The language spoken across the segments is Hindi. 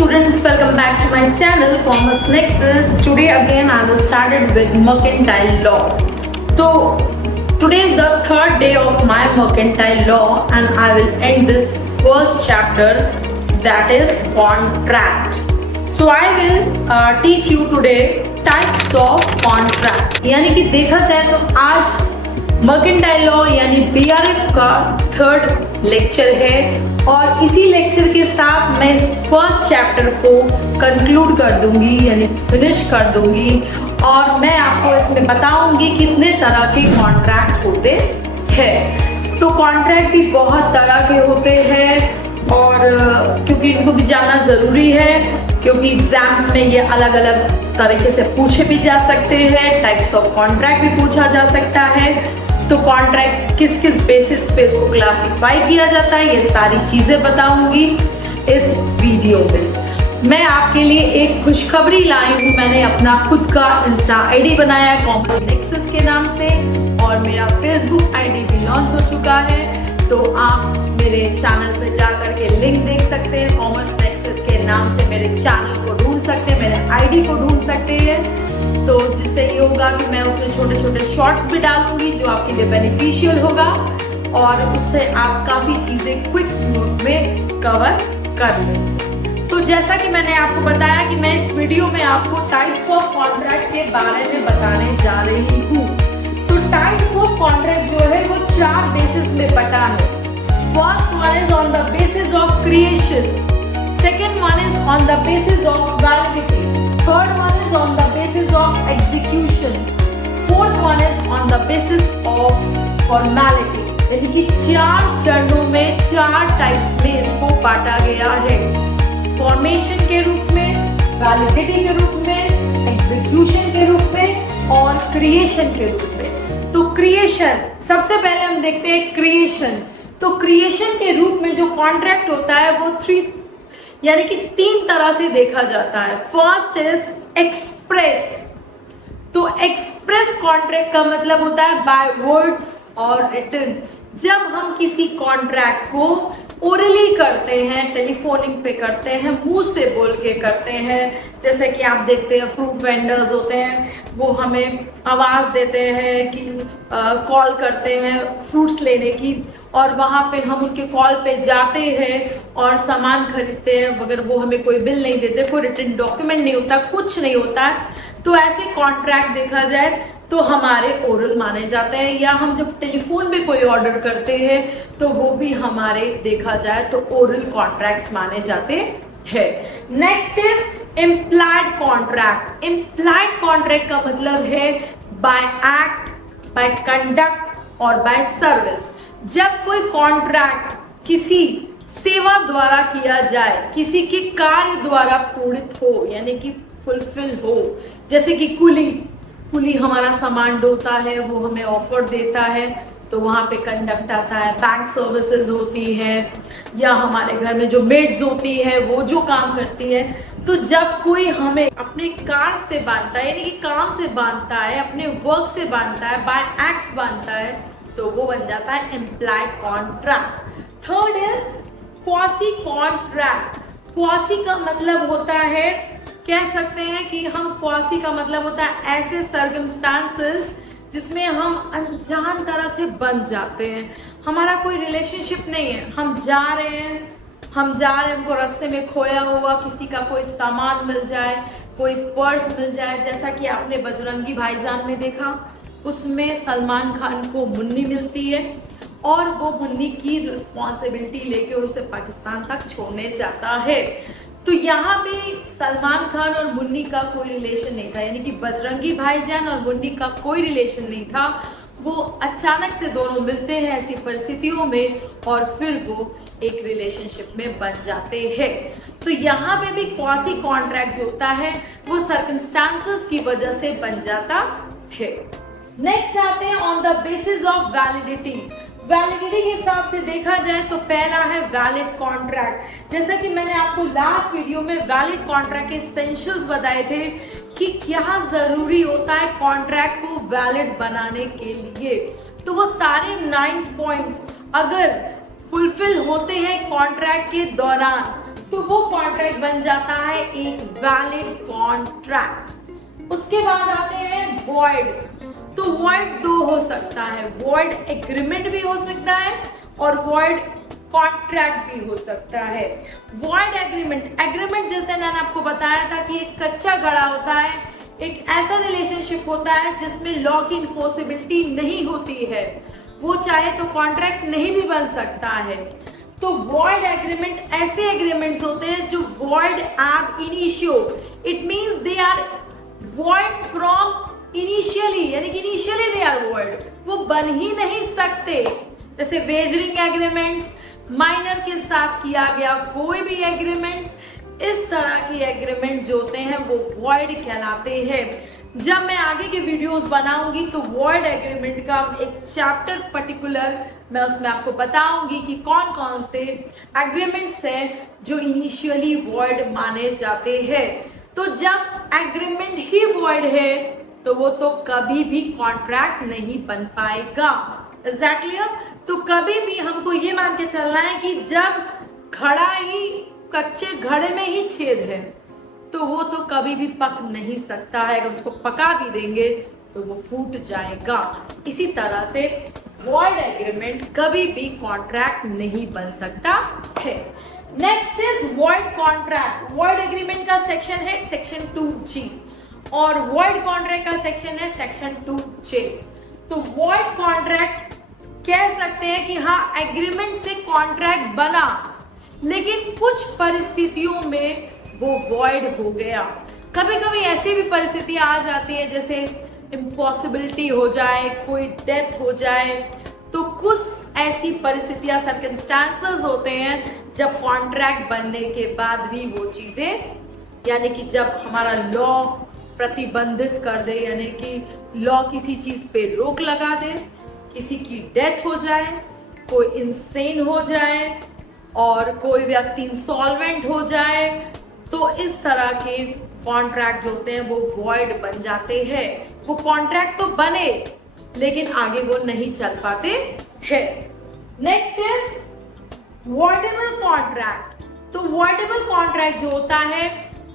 students, welcome back to my channel Commerce Nexus. Today again I will started with mercantile law. So today is the third day of my mercantile law and I will end this first chapter, that is contract. So I will teach you today types of contract. यानी कि देखा जाए तो आज मर्केंटाइल लॉ यानी बीआरएफ का थर्ड लेक्चर है और इसी लेक्चर के साथ मैं इस फर्स्ट चैप्टर को कंक्लूड कर दूंगी यानी फिनिश कर दूंगी और मैं आपको इसमें बताऊंगी कितने तरह के कॉन्ट्रैक्ट होते हैं। तो कॉन्ट्रैक्ट भी बहुत तरह के होते हैं और क्योंकि इनको भी जानना ज़रूरी है क्योंकि एग्जाम्स में ये अलग अलग तरीके से पूछे भी जा सकते हैं, टाइप्स ऑफ कॉन्ट्रैक्ट भी पूछा जा सकता है। तो कॉन्ट्रैक्ट किस किस बेसिस पे इसको क्लासिफाई किया जाता है ये सारी चीज़ें बताऊंगी इस वीडियो में। मैं आपके लिए एक खुशखबरी लाई हूँ, मैंने अपना खुद का इंस्टा आईडी बनाया है कॉमर्स नेक्सस के नाम से और मेरा फेसबुक आईडी भी लॉन्च हो चुका है। तो आप मेरे चैनल पे जा करके लिंक देख सकते हैं, कॉमर्स नेक्सस के नाम से मेरे चैनल को ढूंढ सकते हैं, मेरे आईडी को ढूंढ सकते हैं। तो जिससे ये होगा कि मैं उसमें छोटे छोटे शॉर्ट्स भी डालूंगी जो आपके लिए बेनिफिशियल होगा और उससे आप काफ़ी चीज़ें क्विक नोट में कवर कर लें। तो जैसा कि मैंने आपको बताया कि मैं इस वीडियो में आपको टाइप्स ऑफ कॉन्ट्रैक्ट के बारे में बताने जा रही हूँ। तो टाइप्स ऑफ कॉन्ट्रैक्ट जो है वो 4 बेसिस में बटा है। First one is on the basis of creation, second one is on the basis of validity, third one is on the basis of execution, fourth one is on the basis of formality। यानी कि 4 चरणों में 4 टाइप्स में इसको बांटा गया है, फॉर्मेशन के रूप में, वैलिडिटी के रूप में, एग्जीक्यूशन के रूप में और क्रिएशन के रूप में। तो क्रिएशन सबसे पहले हम देखते हैं क्रिएशन। तो क्रिएशन के रूप में जो कॉन्ट्रैक्ट होता है वो 3 यानी कि 3 तरह से देखा जाता है। First is express. तो एक्सप्रेस कॉन्ट्रैक्ट का मतलब होता है बाय वर्ड्स और रिटन। जब हम किसी कॉन्ट्रैक्ट को ओरली करते हैं, टेलीफोनिंग पे करते हैं, मुंह से बोल के करते हैं, जैसे कि आप देखते हैं फ्रूट वेंडर्स होते हैं वो हमें आवाज़ देते हैं कि कॉल करते हैं फ्रूट्स लेने की और वहाँ पे हम उनके कॉल पे जाते हैं और सामान खरीदते हैं, मगर वो हमें कोई बिल नहीं देते, कोई रिटन डॉक्यूमेंट नहीं होता, कुछ नहीं होता है। तो ऐसे कॉन्ट्रैक्ट देखा जाए तो हमारे ओरल माने जाते हैं। या हम जब टेलीफोन पे कोई ऑर्डर करते हैं तो वो भी हमारे देखा जाए तो ओरल कॉन्ट्रैक्ट्स माने जाते हैं। Next is implied contract. Implied contract का मतलब है बाय एक्ट, बाय कंडक्ट और बाय सर्विस। जब कोई कॉन्ट्रैक्ट किसी सेवा द्वारा किया जाए, किसी के कार्य द्वारा पूरित हो यानी कि फुलफिल हो, जैसे कि कुली हमारा सामान ढोता है, वो हमें ऑफर देता है तो वहाँ पे कंडक्ट आता है। बैंक सर्विसेज होती है या हमारे घर में जो मेड्स होती है वो जो काम करती है। तो जब कोई हमें अपने कार्य से बांधता है यानी कि काम से बांधता है, अपने वर्क से बांधता है, बाय एक्ट्स बांधता है तो वो बन जाता है implied contract. Third is quasi contract. Quasi का मतलब होता है, कह सकते हैं कि हम क्वासी का मतलब होता है ऐसे सर्कमस्टांसेस जिसमें हम अनजान तरह से बंध जाते हैं। हमारा कोई रिलेशनशिप नहीं है, हम जा रहे हैं हमको रास्ते में खोया हुआ किसी का कोई सामान मिल जाए, कोई पर्स मिल जाए, जैसा कि आपने बजरंगी भाईजान में देखा, उसमें सलमान खान को मुन्नी मिलती है और वो मुन्नी की रिस्पॉन्सिबिलिटी लेके उसे पाकिस्तान तक छोड़ने जाता है। तो यहाँ पे सलमान खान और मुन्नी का कोई रिलेशन नहीं था, यानी कि बजरंगी भाईजान और मुन्नी का कोई रिलेशन नहीं था। वो अचानक से दोनों मिलते हैं ऐसी परिस्थितियों में और फिर वो एक रिलेशनशिप में बन जाते हैं। तो यहाँ पे भी क्वासी कॉन्ट्रैक्ट जो होता है वो सर्कमस्टांसेस की वजह से बन जाता है। नेक्स्ट आते हैं on the basis of validity. Validity के हिसाब से देखा जाए तो पहला है वैलिड कॉन्ट्रैक्ट। जैसा कि मैंने आपको लास्ट वीडियो में वैलिड कॉन्ट्रैक्ट के एसेंशियल्स बताए थे कि क्या जरूरी होता है कॉन्ट्रैक्ट को वैलिड बनाने के लिए। तो वो सारे 9 पॉइंट्स अगर फुलफिल होते हैं कॉन्ट्रैक्ट के दौरान तो वो कॉन्ट्रैक्ट बन जाता है एक वैलिड कॉन्ट्रैक्ट। उसके बाद आते हैं वॉइड। तो वॉइड दो हो सकता है, वॉइड एग्रीमेंट भी हो सकता है और वॉइड कॉन्ट्रैक्ट भी हो सकता है। वॉइड एग्रीमेंट, एग्रीमेंट जैसे मैंने आपको बताया था कि एक कच्चा गड़ा होता है, एक ऐसा रिलेशनशिप होता है जिसमें लॉ की इन्फोर्सिबिलिटी नहीं होती है, वो चाहे तो कॉन्ट्रैक्ट नहीं भी बन सकता है। तो वॉइड एग्रीमेंट ऐसे एग्रीमेंट्स होते हैं जो void ab initio, it means they are void from initially, यानी कि इनिशियली दे आर वॉइड, वो बन ही नहीं सकते। जैसे वेजरिंग एग्रीमेंट्स, माइनर के साथ किया गया कोई भी एग्रीमेंट्स, इस तरह के एग्रीमेंट जो होते हैं वो वॉइड कहलाते हैं। जब मैं आगे के वीडियोस बनाऊंगी तो वॉइड एग्रीमेंट का एक चैप्टर पर्टिकुलर मैं उसमें आपको बताऊंगी कि कौन कौन से एग्रीमेंट्स हैं जो इनिशियली वॉइड माने जाते हैं। तो जब एग्रीमेंट ही वॉइड है तो वो तो कभी भी कॉन्ट्रैक्ट नहीं बन पाएगा। Is that clear? तो कभी भी हमको ये मान के चलना है कि जब घड़ा ही, कच्चे घड़े में ही छेद है तो वो तो कभी भी पक नहीं सकता है, अगर उसको पका भी देंगे तो वो फूट जाएगा। इसी तरह से वॉइड एग्रीमेंट कभी भी कॉन्ट्रैक्ट नहीं बन सकता है। Next is void contract. Void agreement का सेक्शन है सेक्शन 2G और वॉइड कॉन्ट्रैक्ट का सेक्शन है सेक्शन 2J। तो वॉइड कॉन्ट्रैक्ट कह सकते हैं कि हाँ एग्रीमेंट से कॉन्ट्रैक्ट बना लेकिन कुछ परिस्थितियों में वो वॉइड हो गया। कभी कभी ऐसी भी परिस्थितियां आ जाती है जैसे इम्पॉसिबिलिटी हो जाए, कोई डेथ हो जाए, तो कुछ ऐसी परिस्थितियां, सर्कमस्टांसेस होते हैं जब कॉन्ट्रैक्ट बनने के बाद भी वो चीजें, यानी कि जब हमारा लॉ प्रतिबंधित कर दे, यानी कि लॉ किसी चीज पे रोक लगा दे, किसी की डेथ हो जाए, कोई इंसेन हो जाए और कोई व्यक्ति इंसॉल्वेंट हो जाए, तो इस तरह के कॉन्ट्रैक्ट जो होते हैं वो वॉइड बन जाते हैं। वो कॉन्ट्रैक्ट तो बने लेकिन आगे वो नहीं चल पाते हैं। Next is voidable contract. तो वॉइडेबल कॉन्ट्रैक्ट जो होता है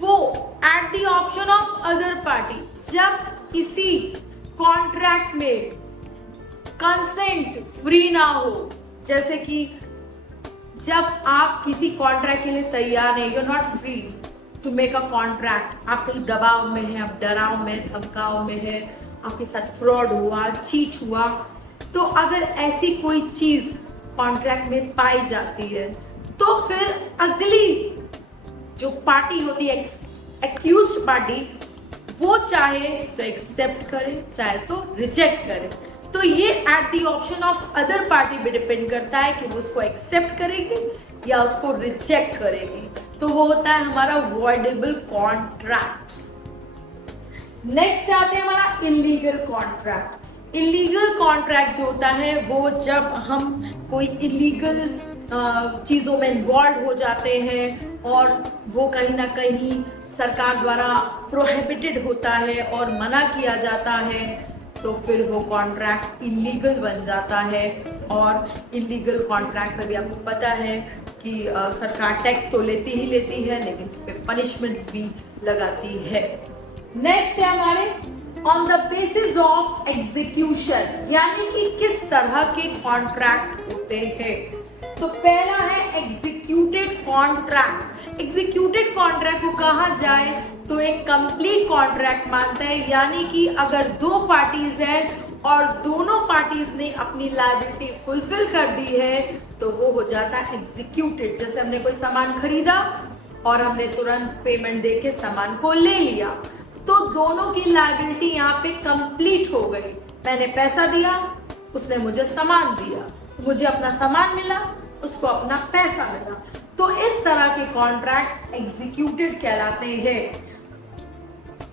वो at the option of other party, जब किसी कॉन्ट्रैक्ट में कंसेंट फ्री ना हो, जैसे कि जब आप किसी कॉन्ट्रैक्ट के लिए तैयार नहीं, you are not free to make a contract, आप कहीं दबाव में है, आप डराव में, धमकाव में है, आपके साथ फ्रॉड हुआ, चीट हुआ, तो अगर ऐसी कोई चीज कॉन्ट्रैक्ट में पाई जाती है तो फिर अगली जो पार्टी होती है, एक्यूज्ड पार्टी, वो चाहे तो एक्सेप्ट करे चाहे तो रिजेक्ट करे। तो ये at the option of other party पे डिपेंड करता है कि वो उसको एक्सेप्ट करेगी या उसको रिजेक्ट करेगी। तो वो होता है हमारा वॉइडेबल कॉन्ट्रैक्ट। नेक्स्ट आते हैं हमारा इलीगल कॉन्ट्रैक्ट। इलीगल कॉन्ट्रैक्ट जो होता है वो जब हम कोई इलीगल चीजों में इन्वॉल्व हो जाते हैं और वो कहीं ना कहीं सरकार द्वारा प्रोहिबिटेड होता है और मना किया जाता है, तो फिर वो कॉन्ट्रैक्ट इलीगल बन जाता है। और इलीगल कॉन्ट्रैक्ट में भी आपको पता है कि सरकार टैक्स तो लेती ही लेती है लेकिन उस पर पनिशमेंट्स भी लगाती है। नेक्स्ट है हमारे on the basis of execution, यानी कि किस तरह के कॉन्ट्रैक्ट होते हैं। तो पहला है एग्जीक्यूटेड कॉन्ट्रैक्ट। एग्जीक्यूटेड कॉन्ट्रैक्ट को कहा जाए तो एक कंप्लीट कॉन्ट्रैक्ट मानता है, यानी कि अगर दो पार्टीज हैं और दोनों पार्टीज ने अपनी लायबिलिटी फुलफिल कर दी है तो वो हो जाता है एग्जीक्यूटेड। जैसे हमने कोई सामान खरीदा और हमने तुरंत पेमेंट देके सामान को ले लिया, तो दोनों की लायबिलिटी यहाँ पे कंप्लीट हो गई। मैंने पैसा दिया, उसने मुझे सामान दिया, मुझे अपना सामान मिला, उसको अपना पैसा मिला। तो इस तरह के कॉन्ट्रैक्ट्स एग्जीक्यूटेड कहलाते हैं।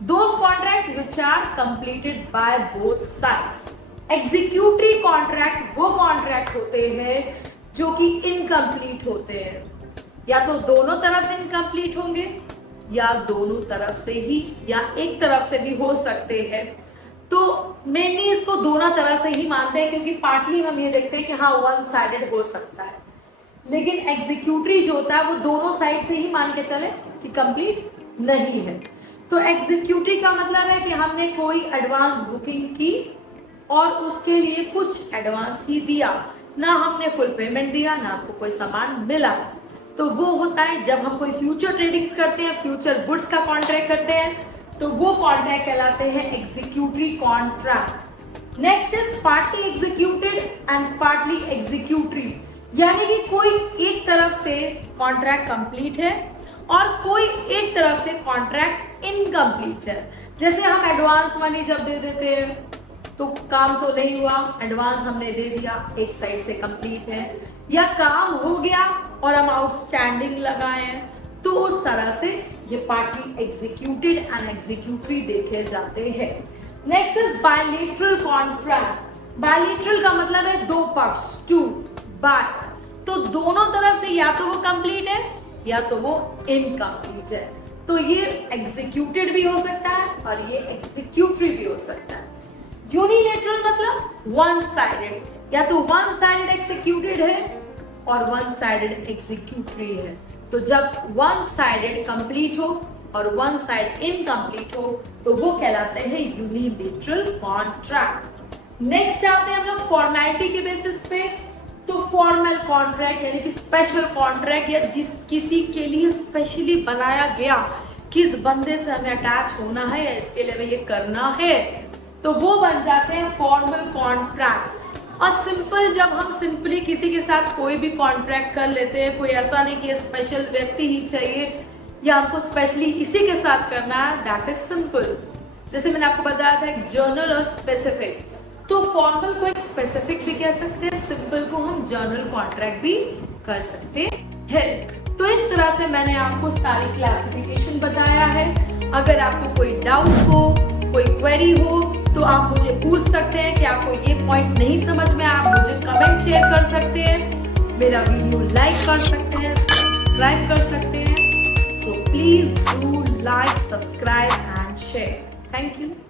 Those contracts which are completed by both sides. Executory contract वो कॉन्ट्रैक्ट होते हैं जो कि इनकम्प्लीट होते हैं, या तो दोनों तरफ से इनकम्प्लीट होंगे या दोनों तरफ से ही या एक तरफ से भी हो सकते हैं। तो मेनली इसको दोनों तरफ से ही मानते हैं क्योंकि पार्टली हम ये देखते हैं कि हाँ वन साइडेड हो सकता है, लेकिन एग्जीक्यूटरी जो होता है वो दोनों साइड से ही मान के चले कि कंप्लीट नहीं है। तो एग्जीक्यूटरी का मतलब है कि हमने कोई एडवांस बुकिंग की और उसके लिए कुछ एडवांस ही दिया, ना हमने फुल पेमेंट दिया, ना आपको कोई सामान मिला। तो वो होता है जब हम कोई फ्यूचर ट्रेडिंग्स करते हैं, फ्यूचर गुड्स का कॉन्ट्रैक्ट करते हैं, तो वो कॉन्ट्रैक्ट कहलाते हैं executory contract. Next is partly executed and partly executory, यानी कि कोई एक तरफ से कॉन्ट्रैक्ट कंप्लीट है और कोई एक तरफ से कॉन्ट्रैक्ट इनकम्प्लीट है। जैसे हम एडवांस मनी जब दे देते हैं तो काम तो नहीं हुआ, एडवांस हमने दे दिया, एक साइड से कंप्लीट है, या काम हो गया और हम आउटस्टैंडिंग लगाए हैं, तो उस तरह से ये पार्टली एग्जीक्यूटेड एंड एग्जीक्यूटरी देखे जाते हैं। Next is bilateral contract. Bilateral का मतलब है दो पक्ष, टू बाय, तो दोनों तरफ से या तो वो कंप्लीट है या तो वो इनकम्प्लीट है। तो ये एग्जीक्यूटेड भी हो सकता है और ये एग्जीक्यूटरी भी हो सकता है। यूनिलैटरल मतलब वन साइडेड, या तो वन साइडेड एग्जीक्यूटेड है और वन साइडेड एग्जीक्यूटरी है। तो जब वन साइडेड कंप्लीट हो और वन साइड इनकम्प्लीट हो तो वो कहलाते हैं यूनिलैटरल कॉन्ट्रैक्ट। नेक्स्ट आते हैं हम लोग फॉर्मेलिटी के बेसिस पे। तो फॉर्मल कॉन्ट्रैक्ट यानी कि स्पेशल कॉन्ट्रैक्ट, या जिस किसी के लिए स्पेशली बनाया गया, किस बंदे से हमें अटैच होना है या इसके लिए हमें ये करना है, तो वो बन जाते हैं फॉर्मल कॉन्ट्रैक्ट्स। और सिंपल, जब हम सिंपली किसी के साथ कोई भी कॉन्ट्रैक्ट कर लेते हैं, कोई ऐसा नहीं कि स्पेशल व्यक्ति ही चाहिए या हमको स्पेशली इसी के साथ करना है, दैट इज सिंपल। जैसे मैंने आपको बताया था एक जर्नल और स्पेसिफिक, तो फॉर्मल को एक स्पेसिफिक भी कह सकते हैं, सिंपल को हम जर्नल कॉन्ट्रैक्ट भी कर सकते हैं। तो इस तरह से मैंने आपको सारी क्लासिफिकेशन बताया है। अगर आपको कोई डाउट हो, कोई क्वेरी हो, तो आप मुझे पूछ सकते हैं कि आपको ये पॉइंट नहीं समझ में, आप मुझे कमेंट शेयर कर सकते हैं, मेरा वीडियो लाइक कर सकते हैं, सब्सक्राइब कर सकते हैं। So please do like, subscribe and share. Thank you.